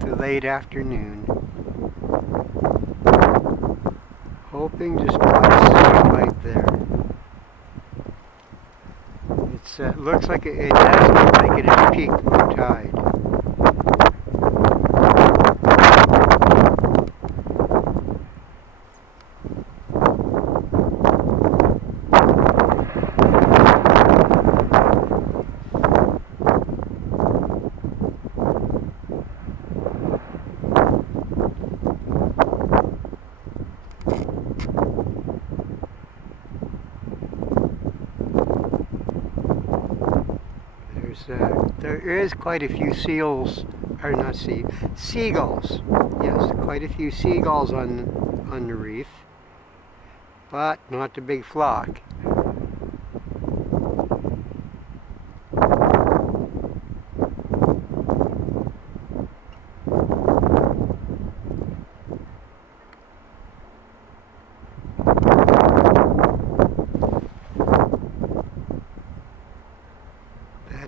the late afternoon, hoping to spot a seal right there. It looks like it does look like it has peaked low tide. There is quite a few seagulls. Yes, quite a few seagulls on the reef, but not the big flock.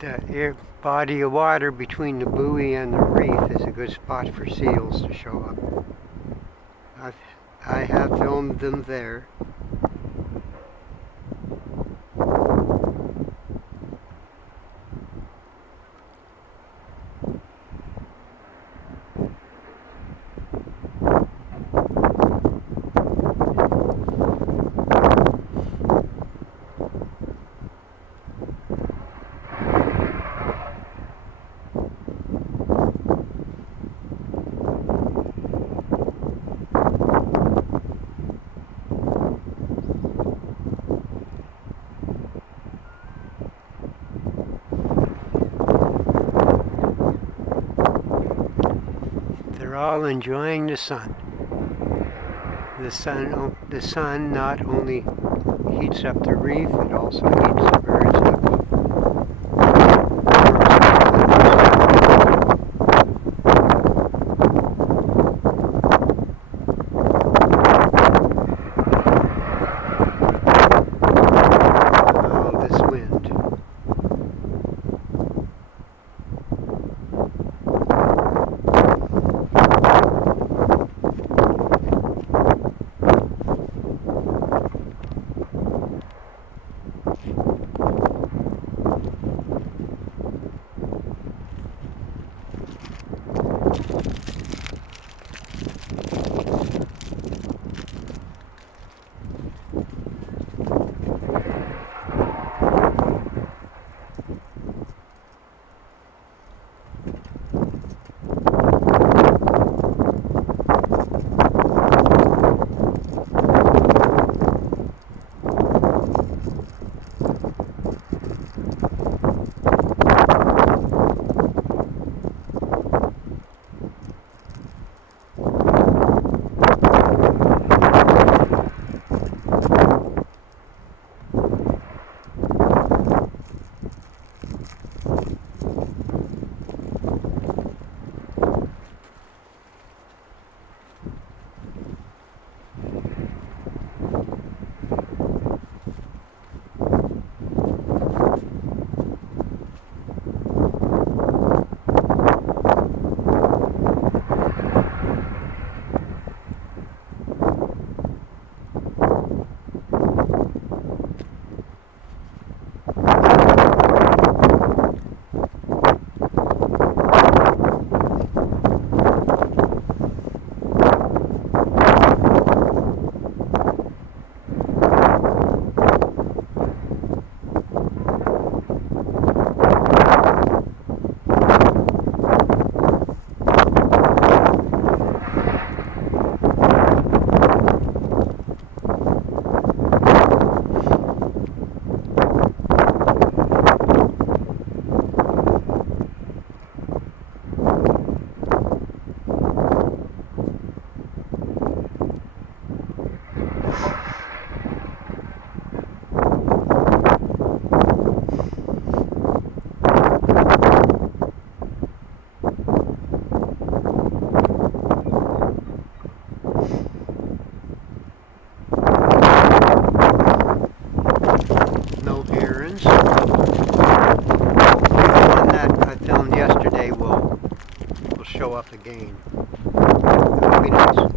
That body of water between the buoy and the reef is a good spot for seals to show up. I have filmed them there. They're all enjoying the sun. The sun not only heats up the reef, it also heats the birds up. Oh, this wind. show up again. That would be nice.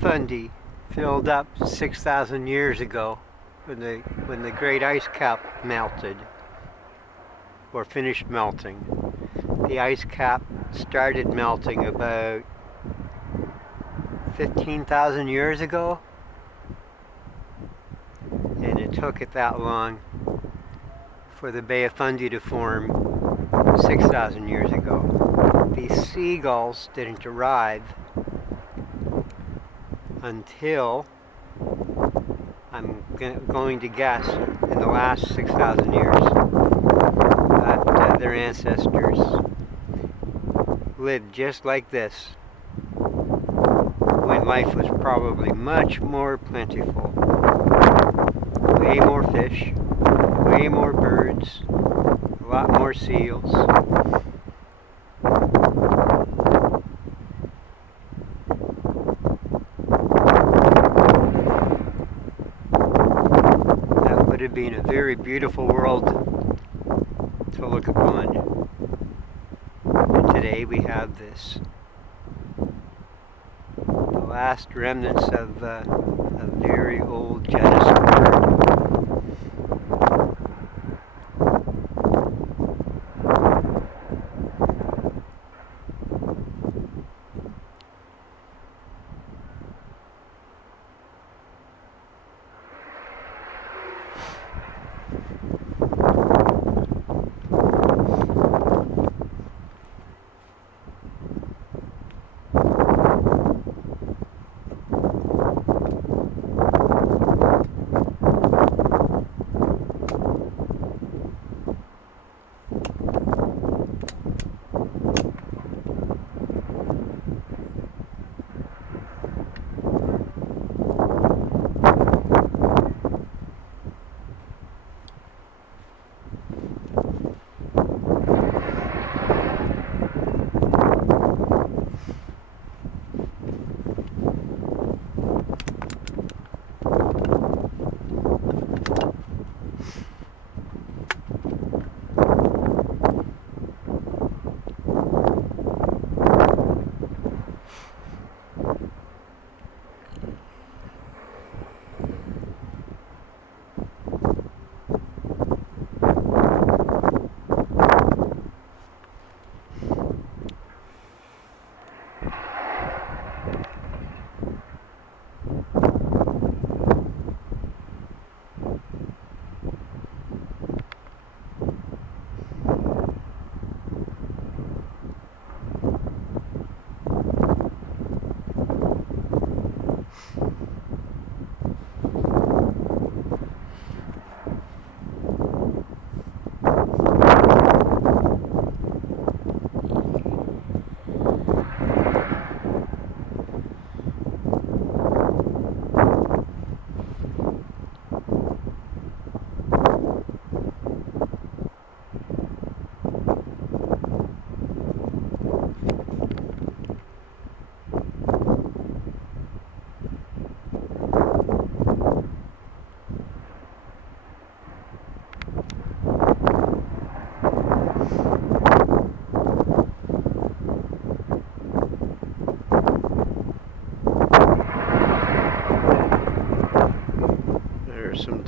Fundy filled up 6,000 years ago when the great ice cap melted or finished melting. The ice cap started melting about 15,000 years ago, and it took it that long for the Bay of Fundy to form 6,000 years ago. These seagulls didn't arrive until, I'm going to guess, in the last 6,000 years, that their ancestors lived just like this when life was probably much more plentiful. Way more fish, way more birds, a lot more seals. Would have been a very beautiful world to look upon. And today we have this. The last remnants of a very old genus of bird.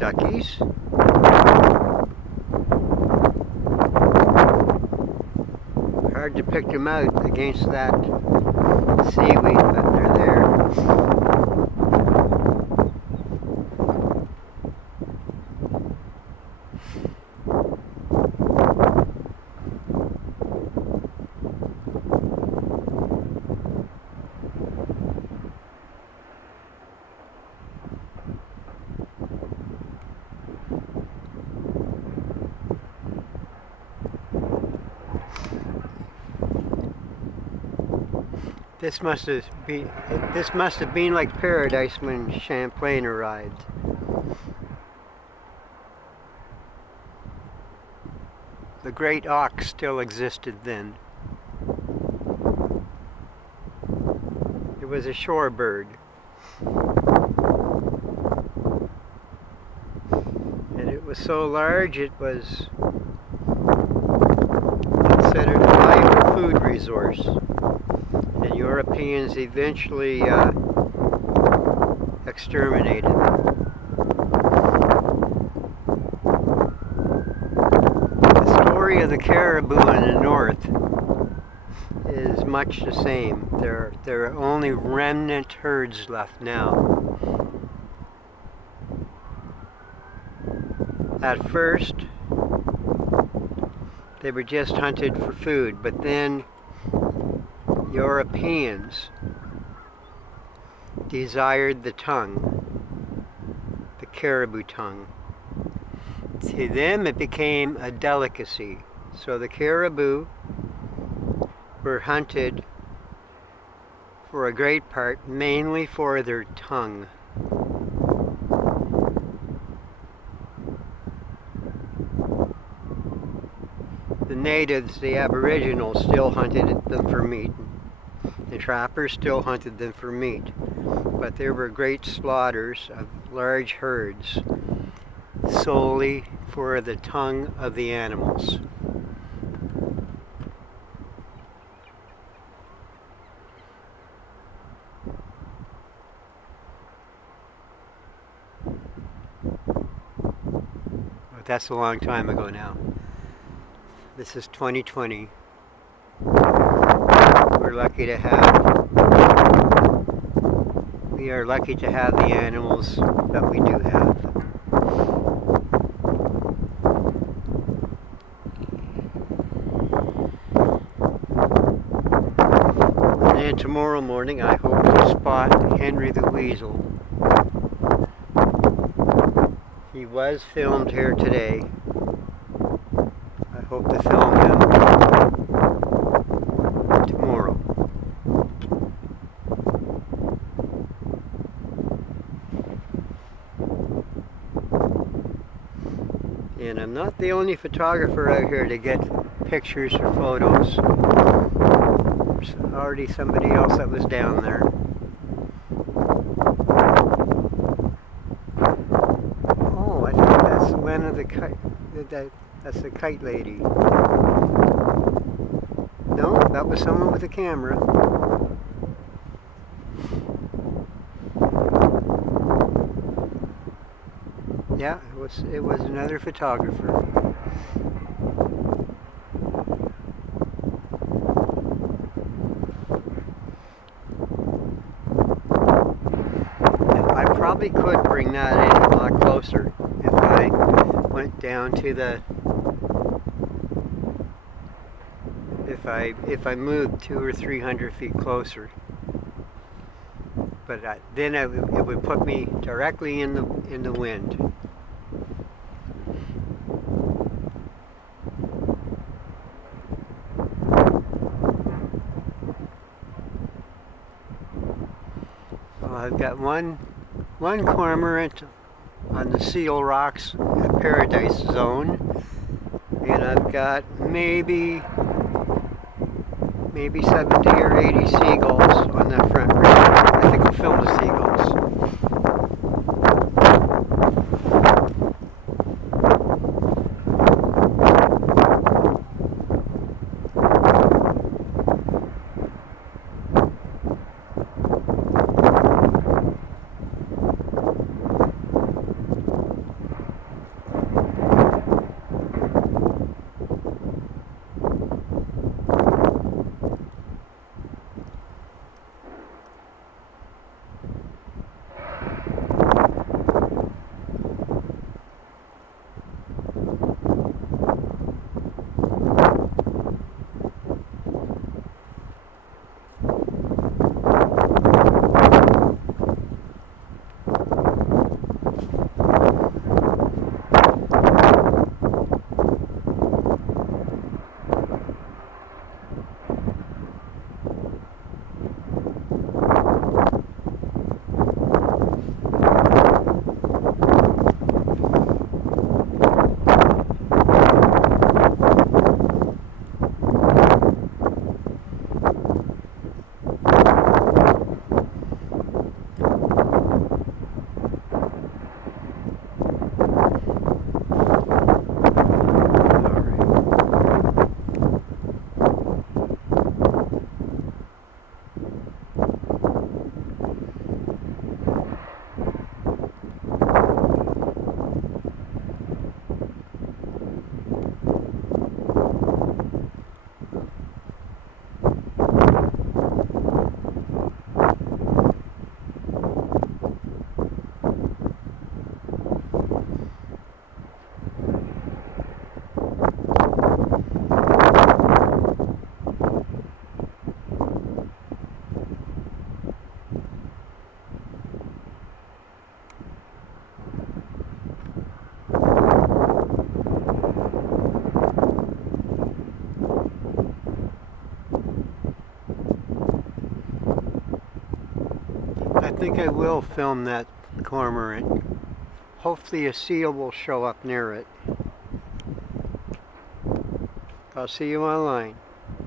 duckies. Hard to pick them out against that seaweed, but they're there. This must have been like paradise when Champlain arrived. The great ox still existed then. It was a shore bird. And it was so large it was considered a valuable food resource. And Europeans eventually exterminated them. The story of the caribou in the north is much the same. There are only remnant herds left now. At first, they were just hunted for food, but then Europeans desired the tongue, the caribou tongue. To them it became a delicacy. So the caribou were hunted for a great part mainly for their tongue. The natives, the aboriginals, still hunted them for meat. The trappers still hunted them for meat, but there were great slaughters of large herds solely for the tongue of the animals. But that's a long time ago now. This is 2020. We are lucky to have the animals that we do have. And then tomorrow morning I hope to spot Henry the Weasel. He was filmed here today. I hope to film him tomorrow. And I'm not the only photographer out here to get pictures or photos. There's already somebody else that was down there. Oh, I think that's one of the kite. That's the kite lady. No, that was someone with a camera. Yeah, it was another photographer. I probably could bring that in a lot closer if I went down to the if I moved 200 or 300 feet closer. But then it would put me directly in the wind. Well, I've got one cormorant on the Seal Rocks at Paradise Zone, and I've got maybe 70 or 80 seagulls on that front ridge. I think I'll film the seagulls. think I will film that cormorant. Hopefully a seal will show up near it. I'll see you online.